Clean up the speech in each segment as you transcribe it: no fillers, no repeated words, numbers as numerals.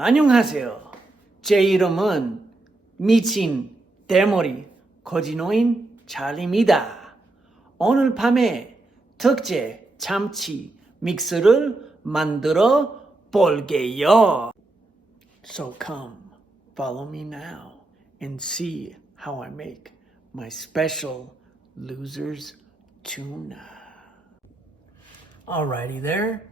안녕하세요. 제 이름은 미친 대머리 거지노인 찰리입니다. 오늘 밤에 특제 참치 믹스를 만들어 볼게요. So come, follow me now and see how I make my special losers tuna. Alrighty there.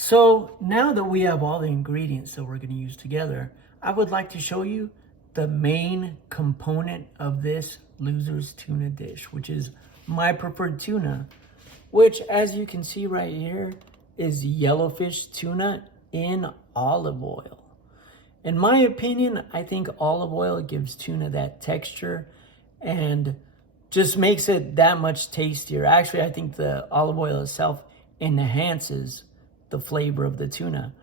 So now that we have all the ingredients that we're going to use together, I would like to show you the main component of this loser's tuna dish, which is my preferred tuna, which as you can see right here is yellowfish tuna in olive oil. In my opinion, I think olive oil gives tuna that texture and just makes it that much tastier. Actually, I think the olive oil itself enhances the flavor of the tuna.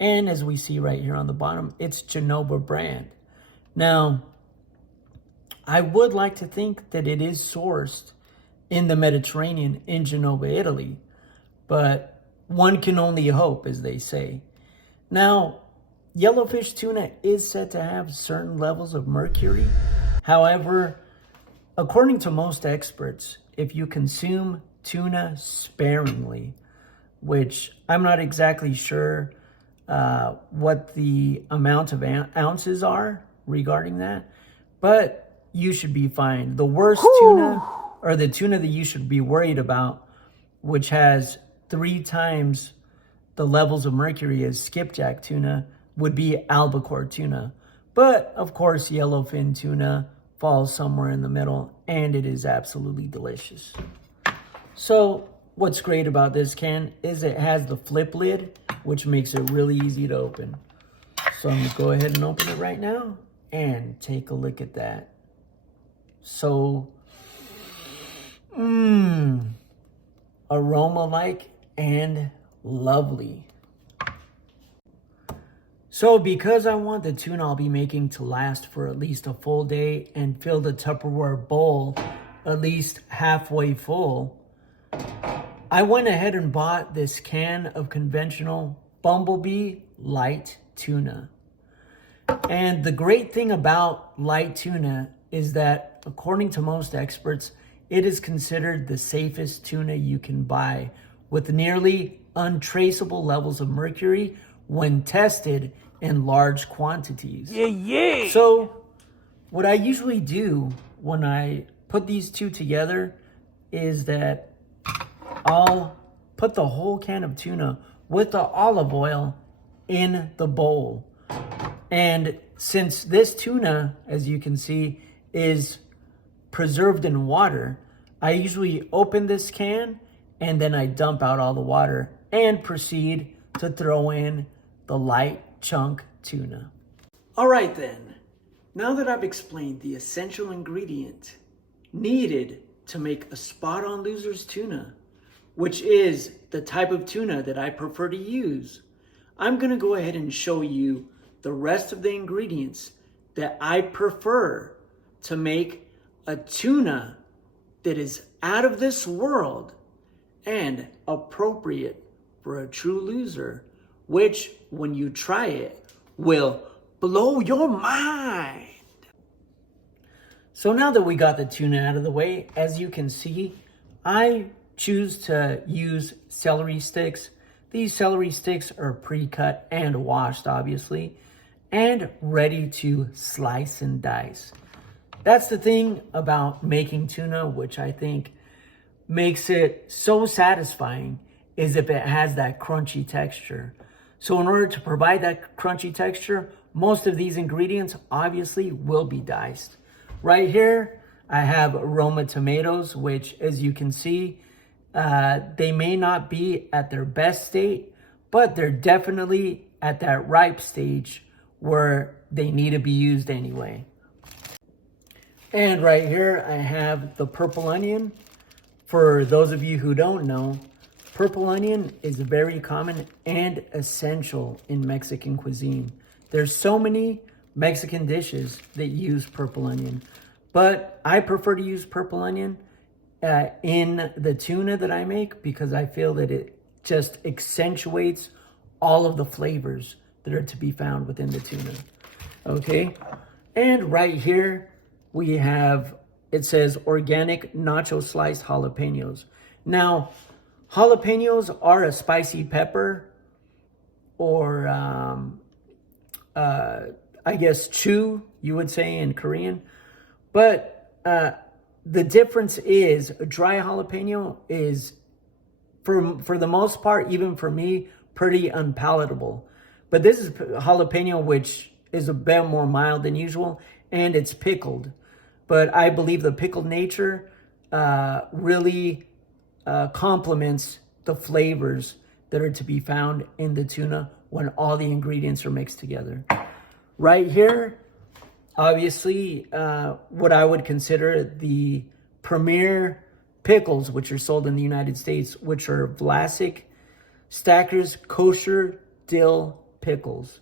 And as we see right here on the bottom, it's Genova brand. Now, I would like to think that it is sourced in the Mediterranean in Genova, Italy, but one can only hope, as they say. Now, yellowfish tuna is said to have certain levels of mercury. However, according to most experts, if you consume tuna sparingly, which I'm not exactly sure what the amount of ounces are regarding that, but you should be fine. The worst tuna, or the tuna that you should be worried about, which has 3 times the levels of mercury as skipjack tuna, would be albacore tuna. But of course, yellowfin tuna falls somewhere in the middle, and it is absolutely delicious. So what's great about this can is it has the flip lid, which makes it really easy to open. So I'm gonna go ahead and open it right now and take a look at that. So, aroma-like and lovely. So because I want the tuna I'll be making to last for at least a full day and fill the Tupperware bowl at least halfway full, I went ahead and bought this can of conventional Bumblebee light tuna. And the great thing about light tuna is that, according to most experts, it is considered the safest tuna you can buy, with nearly untraceable levels of mercury when tested in large quantities. So what I usually do when I put these two together is that I'll put the whole can of tuna with the olive oil in the bowl. And since this tuna, as you can see, is preserved in water, I usually open this can and then I dump out all the water and proceed to throw in the light chunk tuna. All right then, now that I've explained the essential ingredient needed to make a spot-on loser's tuna, which is the type of tuna that I prefer to use, I'm gonna go ahead and show you the rest of the ingredients that I prefer to make a tuna that is out of this world and appropriate for a true loser, which when you try it will blow your mind. So now that we got the tuna out of the way, as you can see, I choose to use celery sticks. These celery sticks are pre-cut and washed, obviously, and ready to slice and dice. That's the thing about making tuna, which I think makes it so satisfying, is if it has that crunchy texture. So in order to provide that crunchy texture, most of these ingredients obviously will be diced. Right here, I have Roma tomatoes, which, as you can see, they may not be at their best state, but they're definitely at that ripe stage where they need to be used anyway. And right here, I have the purple onion. For those of you who don't know, purple onion is very common and essential in Mexican cuisine. There's so many Mexican dishes that use purple onion, but I prefer to use purple onion in the tuna that I make because I feel that it just accentuates all of the flavors that are to be found within the tuna. Okay, and right here we have, it says organic nacho sliced jalapenos. Now, jalapenos are a spicy pepper, or I guess chu, you would say in Korean. But the difference is a dry jalapeno is, for the most part, even for me, pretty unpalatable. But this is jalapeno, which is a bit more mild than usual, and it's pickled. But I believe the pickled nature really complements the flavors that are to be found in the tuna when all the ingredients are mixed together. Right here, obviously, what I would consider the premier pickles, which are sold in the United States, which are Vlasic Stackers Kosher Dill Pickles.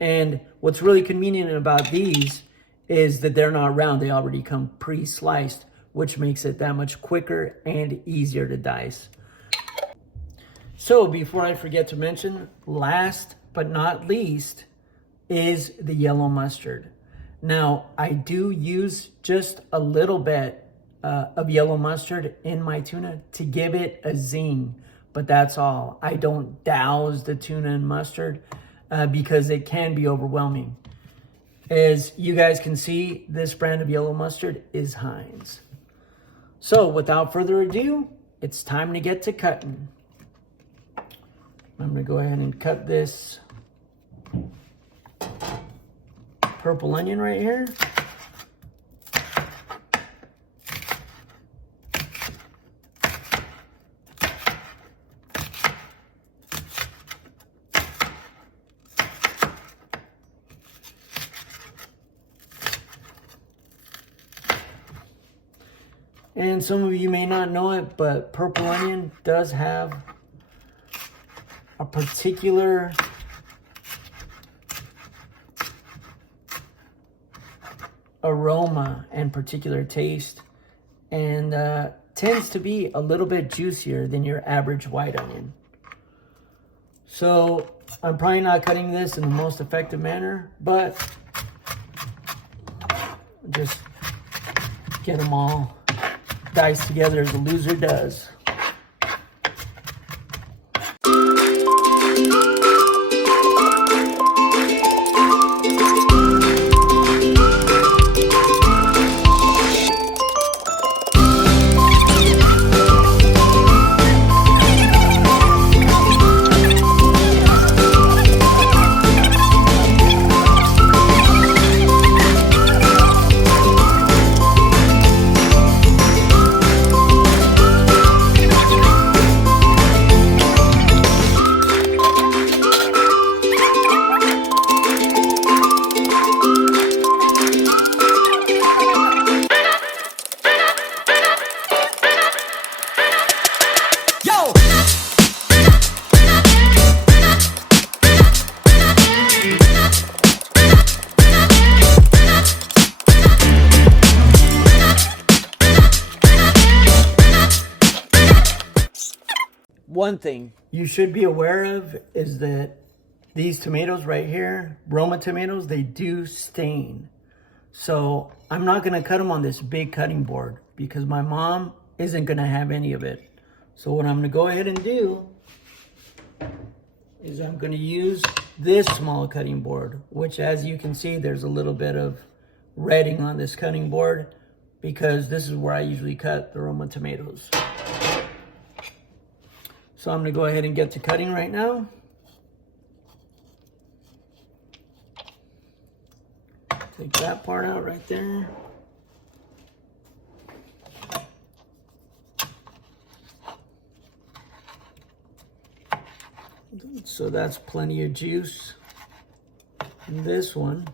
And what's really convenient about these is that they're not round. They already come pre-sliced, which makes it that much quicker and easier to dice. So before I forget to mention, last but not least is the yellow mustard. Now, I do use just a little bit of yellow mustard in my tuna to give it a zing, but that's all. I don't douse the tuna in mustard because it can be overwhelming. As you guys can see, this brand of yellow mustard is Heinz. So without further ado, it's time to get to cutting. I'm going to go ahead and cut this purple onion right here. And some of you may not know it, but purple onion does have a particular aroma and particular taste, and tends to be a little bit juicier than your average white onion. So I'm probably not cutting this in the most effective manner, but just get them all diced together as a loser does. One thing you should be aware of is that these tomatoes right here, Roma tomatoes, they do stain. So I'm not going to cut them on this big cutting board because my mom isn't going to have any of it. So what I'm going to go ahead and do is I'm going to use this small cutting board, which, as you can see, there's a little bit of redding on this cutting board because this is where I usually cut the Roma tomatoes. So I'm going to go ahead and get to cutting right now. Take that part out right there. So that's plenty of juice in this one.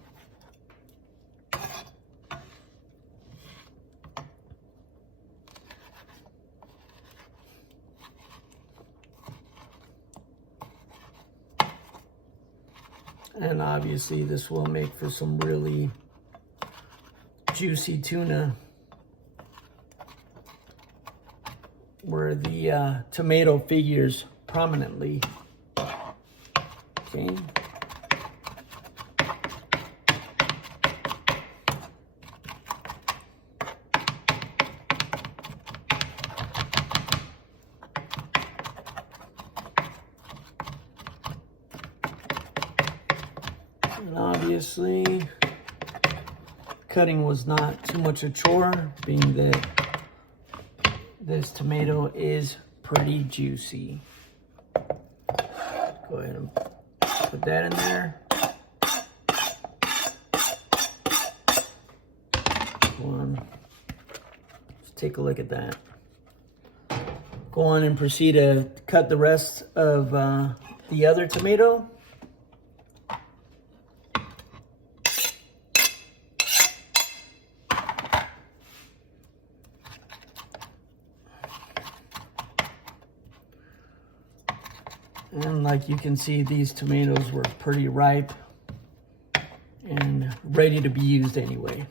And obviously this will make for some really juicy tuna where the tomato figures prominently. Okay. And obviously, cutting was not too much a chore, being that this tomato is pretty juicy. Go ahead and put that in there. Let's take a look at that. Go on and proceed to cut the rest of the other tomato. And like you can see, these tomatoes were pretty ripe and ready to be used anyway.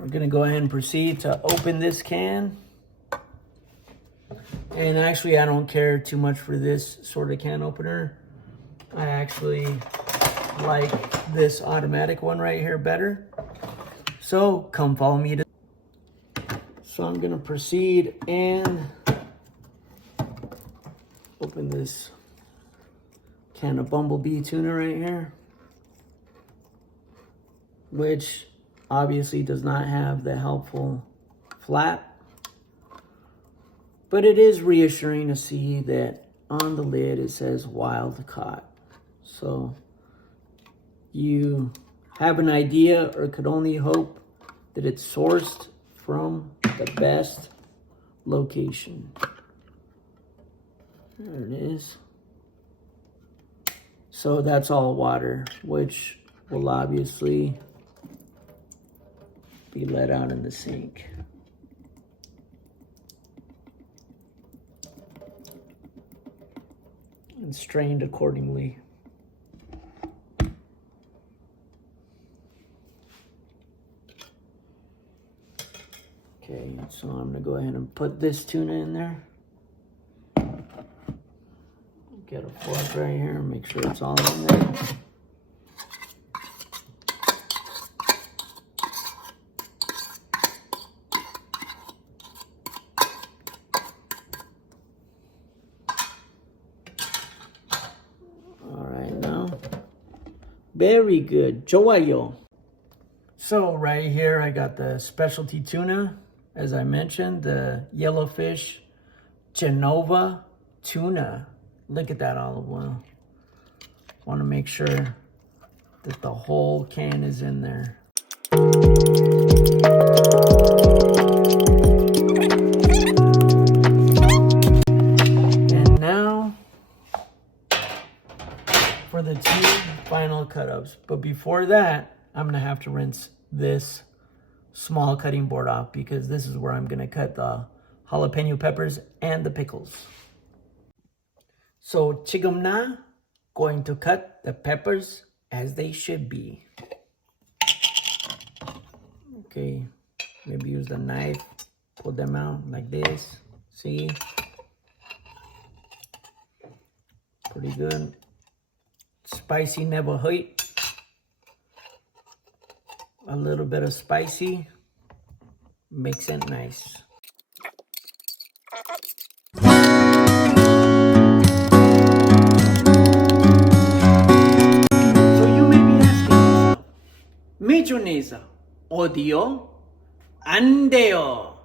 We're gonna go ahead and proceed to open this can. And actually, I don't care too much for this sort of can opener. I actually like this automatic one right here better. So come follow me. So I'm gonna proceed and open this can of bumblebee tuna right here, which obviously does not have the helpful flap, but it is reassuring to see that on the lid it says wild caught. So you have an idea, or could only hope, that it's sourced from the best location. There it is. So that's all water, which will obviously be let out in the sink. And strained accordingly. Okay, so I'm gonna go ahead and put this tuna in there. Get a fork right here and make sure it's all in there. All right, now, very good, 좋아요. So right here, I got the specialty tuna. As I mentioned, the yellowfish Genova tuna. Look at that olive oil. Want to make sure that the whole can is in there. And now for the two final cut-ups. But before that, I'm going to have to rinse this small cutting board off, because this is where I'm going to cut the jalapeno peppers and the pickles. So 지금 나 going to cut the peppers as they should be. Okay, maybe use the knife, pull them out like this. See? Pretty good. Spicy never hurt. A little bit of spicy makes it nice. So you may be asking yourself, mayonnaise 어디요? 안 돼요.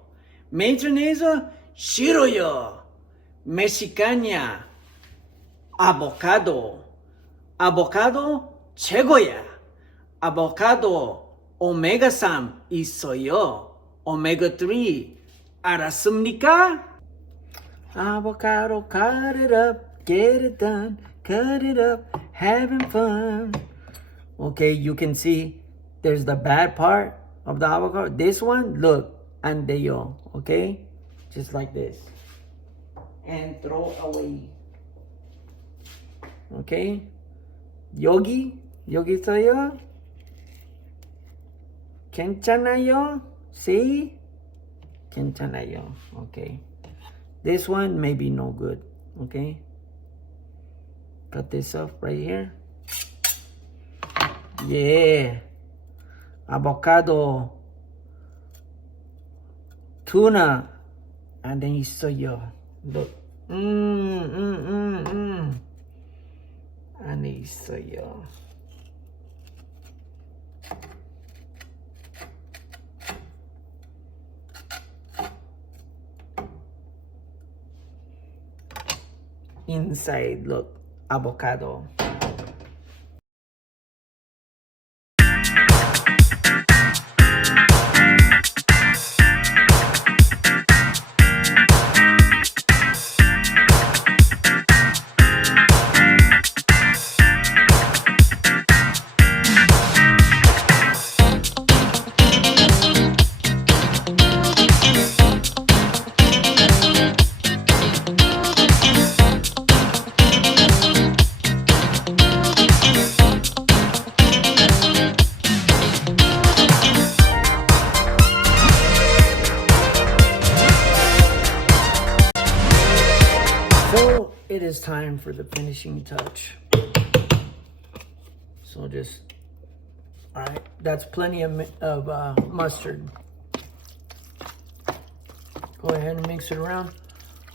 mayonnaise 싫어요. 멕시카냐. 아보카도. 아보카도 최고야. 아보카도 오메가3 있어요. 오메가3 알았습니까? Avocado, cut it up, get it done, cut it up, having fun. Okay, you can see there's the bad part of the avocado. This one, look, andeyo, okay? Just like this. And throw away. Okay? 여기 있어요? 괜찮아요? See? 괜찮아요. Okay. This one may be no good. Okay? Cut this off right here. Yeah. avocado, tuna 안에 있어요. Look. 안에 있어요. Inside, look, avocado. So it is time for the finishing touch. So just, all right, that's plenty of mustard. Go ahead and mix it around.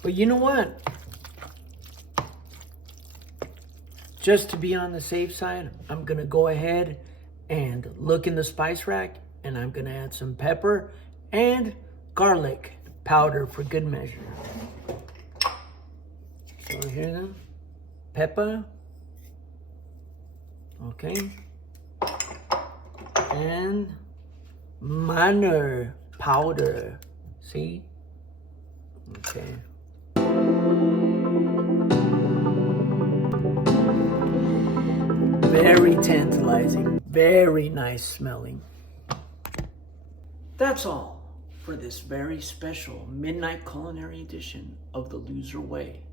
But you know what? Just to be on the safe side, I'm gonna go ahead and look in the spice rack, and I'm gonna add some pepper and garlic powder for good measure. So here then, pepper, okay, and maner powder, see, okay. Very tantalizing, very nice smelling. That's all for this very special midnight culinary edition of The Loser Way.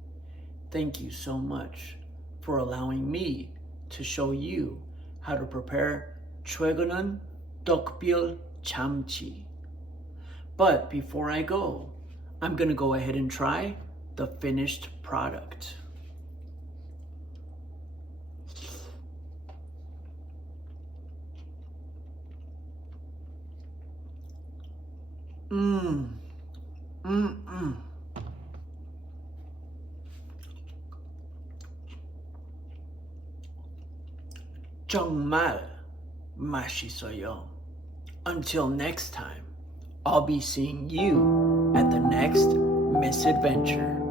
Thank you so much for allowing me to show you how to prepare 최근은 떡별 참치. But before I go, I'm gonna go ahead and try the finished product. 정말 맛있어요. Until next time, I'll be seeing you at the next misadventure.